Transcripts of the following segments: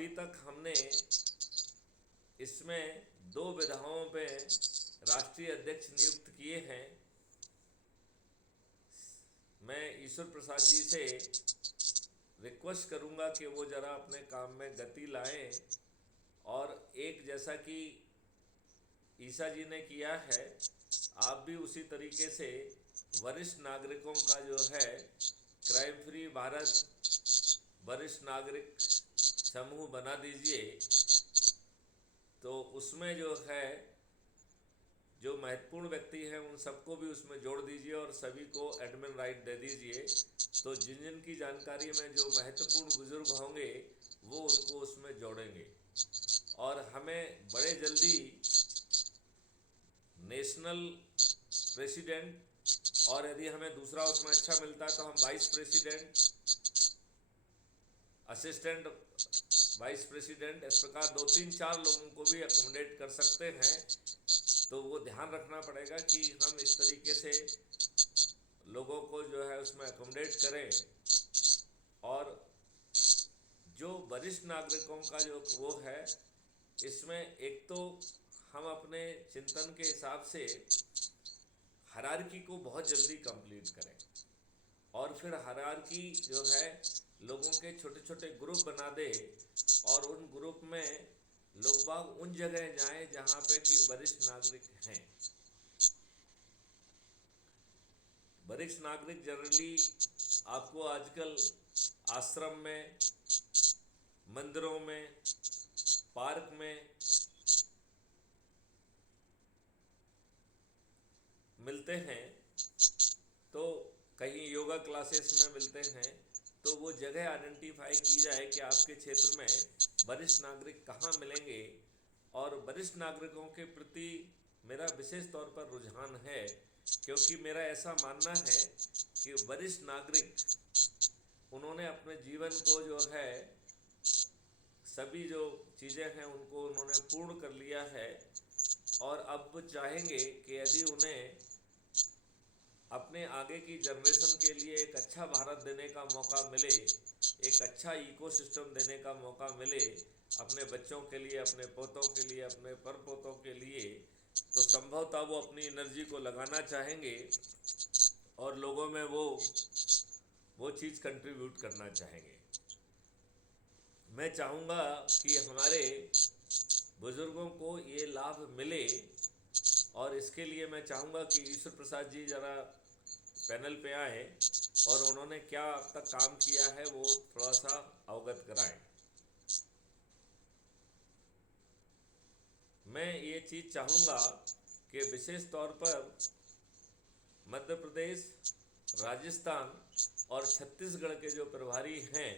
अभी तक हमने इसमें 2 विधाओं पे राष्ट्रीय अध्यक्ष नियुक्त किए हैं। मैं ईश्वर प्रसाद जी से रिक्वेस्ट करूंगा कि वो ज़रा अपने काम में गति लाएं और एक जैसा कि ईसा जी ने किया है, आप भी उसी तरीके से वरिष्ठ नागरिकों का जो है क्राइम फ्री भारत वरिष्ठ नागरिक समूह बना दीजिए। तो उसमें जो है जो महत्वपूर्ण व्यक्ति हैं उन सबको भी उसमें जोड़ दीजिए और सभी को एडमिन राइट दे दीजिए। तो जिन जिन की जानकारी में जो महत्वपूर्ण बुजुर्ग होंगे वो उनको उसमें जोड़ेंगे। और हमें बड़े जल्दी नेशनल प्रेसिडेंट, और यदि हमें दूसरा उसमें अच्छा मिलता है तो हम vice president, assistant vice president, इस प्रकार 2 3 4 लोगों को भी अकोमोडेट कर सकते हैं। तो वो ध्यान रखना पड़ेगा कि हम इस तरीके से लोगों को जो है उसमें अकोमोडेट करें। और जो वरिष्ठ नागरिकों का जो वो है, इसमें एक तो हम अपने चिंतन के हिसाब से हायरार्की को बहुत जल्दी कंप्लीट करें और फिर हायरार्की जो है लोगों के छोटे छोटे ग्रुप बना दे और उन ग्रुप में लोग बाग उन जगह जाएं जहां पे कि वरिष्ठ नागरिक हैं। वरिष्ठ नागरिक जनरली आपको आजकल आश्रम में, मंदिरों में, पार्क में मिलते हैं, तो कहीं योगा क्लासेस में मिलते हैं। तो वो जगह आइडेंटिफाई की जाए कि आपके क्षेत्र में वरिष्ठ नागरिक कहाँ मिलेंगे। और वरिष्ठ नागरिकों के प्रति मेरा विशेष तौर पर रुझान है, क्योंकि मेरा ऐसा मानना है कि वरिष्ठ नागरिक उन्होंने अपने जीवन को जो है सभी जो चीज़ें हैं उनको उन्होंने पूर्ण कर लिया है और अब वो चाहेंगे कि यदि उन्हें अपने आगे की जनरेशन के लिए एक अच्छा भारत देने का मौका मिले, एक अच्छा इकोसिस्टम देने का मौका मिले अपने बच्चों के लिए, अपने पोतों के लिए, अपने परपोतों के लिए, तो संभवतः वो अपनी एनर्जी को लगाना चाहेंगे और लोगों में वो चीज़ कंट्रीब्यूट करना चाहेंगे। मैं चाहूँगा कि हमारे बुज़ुर्गों को ये लाभ मिले और इसके लिए मैं चाहूँगा कि ईश्वर प्रसाद जी ज़रा पैनल पे आए और उन्होंने क्या अब तक काम किया है वो थोड़ा सा अवगत कराएं। मैं ये चीज़ चाहूँगा कि विशेष तौर पर मध्य प्रदेश, राजस्थान और छत्तीसगढ़ के जो प्रभारी हैं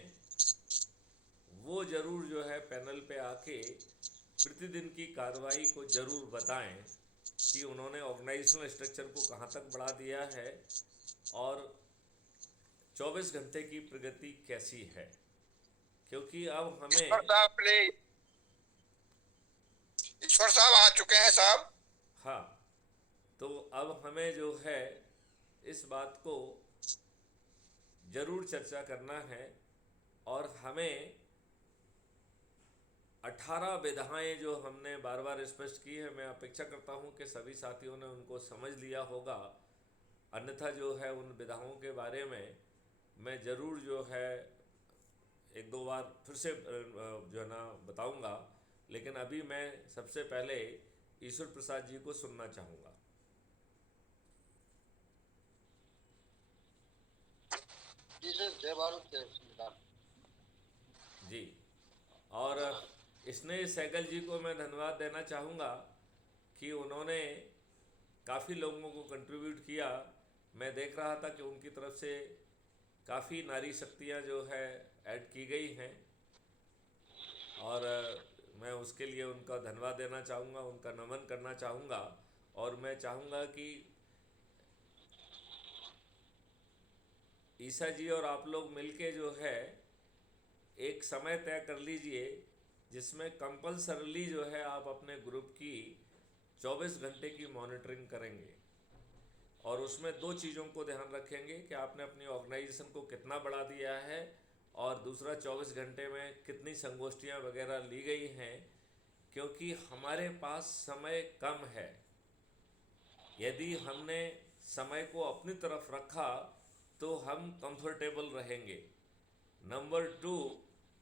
वो ज़रूर जो है पैनल पे आके प्रतिदिन की कार्रवाई को ज़रूर बताएं कि उन्होंने ऑर्गेनाइजेशनल स्ट्रक्चर को कहाँ तक बढ़ा दिया है और 24 घंटे की प्रगति कैसी है। क्योंकि अब हमें ईश्वर साहब आ चुके हैं साहब। हाँ, तो अब हमें जो है इस बात को ज़रूर चर्चा करना है और हमें 18 विधाएं जो हमने बार बार स्पष्ट की है, मैं अपेक्षा करता हूं कि सभी साथियों ने उनको समझ लिया होगा। अन्यथा जो है उन विधाओं के बारे में मैं ज़रूर जो है 1 2 बार फिर से जो है ना बताऊंगा। लेकिन अभी मैं सबसे पहले ईश्वर प्रसाद जी को सुनना चाहूँगा। जी सर, जय भारत जय संविधान। जी, और स्नेह सहगल जी को मैं धन्यवाद देना चाहूँगा कि उन्होंने काफ़ी लोगों को कंट्रीब्यूट किया। मैं देख रहा था कि उनकी तरफ से काफ़ी नारी शक्तियाँ जो है ऐड की गई हैं और मैं उसके लिए उनका धन्यवाद देना चाहूँगा, उनका नमन करना चाहूँगा। और मैं चाहूँगा कि ईसा जी और आप लोग मिलके जो है एक समय तय कर लीजिए जिसमें कंपल्सरली जो है आप अपने ग्रुप की 24 घंटे की मॉनिटरिंग करेंगे और उसमें 2 चीज़ों को ध्यान रखेंगे कि आपने अपनी ऑर्गेनाइजेशन को कितना बढ़ा दिया है और दूसरा 24 घंटे में कितनी संगोष्ठियां वगैरह ली गई हैं, क्योंकि हमारे पास समय कम है। यदि हमने समय को अपनी तरफ रखा तो हम कंफर्टेबल रहेंगे। नंबर 2,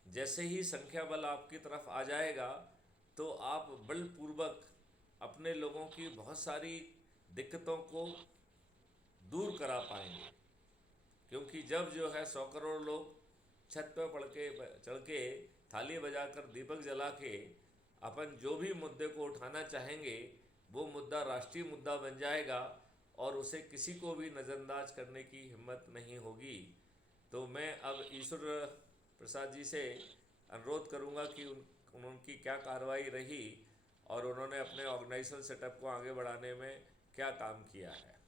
जैसे ही संख्या बल आपकी तरफ आ जाएगा तो आप बलपूर्वक अपने लोगों की बहुत सारी दिक्कतों को दूर करा पाएंगे, क्योंकि जब जो है 100 करोड़ लोग छत पर चढ़ के थाली बजाकर दीपक जला के अपन जो भी मुद्दे को उठाना चाहेंगे वो मुद्दा राष्ट्रीय मुद्दा बन जाएगा और उसे किसी को भी नज़रअंदाज करने की हिम्मत नहीं होगी। तो मैं अब ईश्वर प्रसाद जी से अनुरोध करूंगा कि उनकी क्या कार्रवाई रही और उन्होंने अपने ऑर्गेनाइजेशन सेटअप को आगे बढ़ाने में क्या काम किया है।